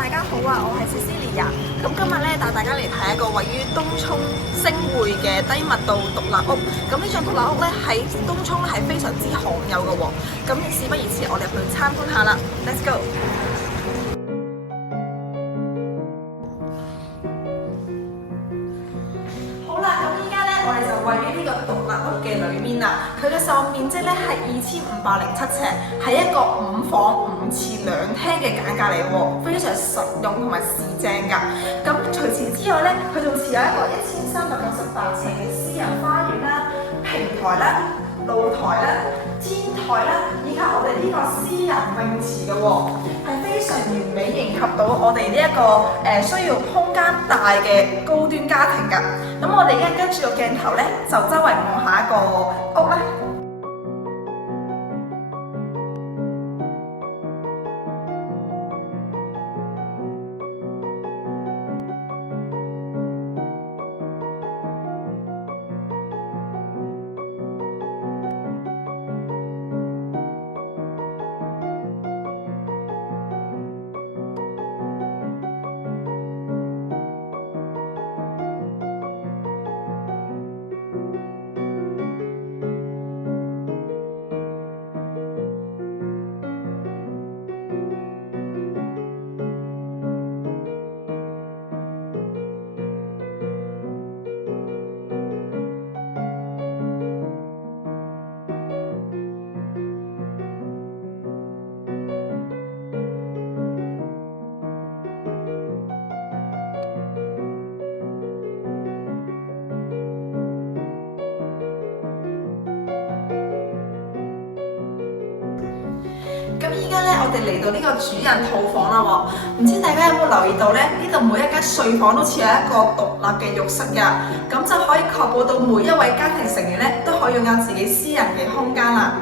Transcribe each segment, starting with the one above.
大家好啊！我係 Cecilia。咁今日咧帶大家嚟睇一個位於東涌星匯嘅低密度獨立屋。咁呢種獨立屋咧喺東涌係非常之罕有嘅喎。咁事不宜遲，我哋入去參觀下啦。Let's go！好啦，咁依家咧我哋就位於呢個獨立屋嘅裏面啦。佢嘅實用面積咧係2507尺，係一個5房5廁2廳嘅簡格嚟喎，非常實用同埋市正㗎。咁除此之外咧，佢仲持有一個1398尺嘅私人花園啦、平台啦、露台啦、天台啦，以及我哋呢個私人泳池嘅喎，係非常完美迎合到我哋呢一個需要空間大嘅高端家庭㗎。咁我哋而家跟住個鏡頭咧，就周圍望下一個屋啦。咁依家咧，我哋嚟到呢個主人套房啦喎，唔知大家有冇留意到咧？呢度每一間睡房都設有一個獨立嘅浴室㗎，咁就可以確保到每一位家庭成員咧都可以擁有自己私人嘅空間啦。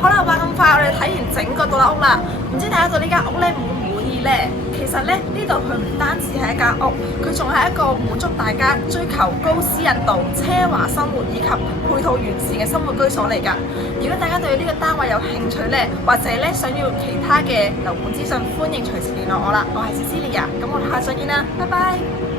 好啦，話咁快，我哋睇完整個獨立屋啦，唔知大家對呢間屋咧滿唔滿意呢？其實咧呢度佢唔單止係一間屋，佢仲係一個滿足大家追求高私人度、奢華生活以及配套完善嘅生活居所嚟㗎。如果大家對呢個單位有興趣呢，或者咧想要其他嘅樓盤資訊，歡迎隨時聯絡我啦。我係 Cecilia，咁我哋下次再見啦，拜拜。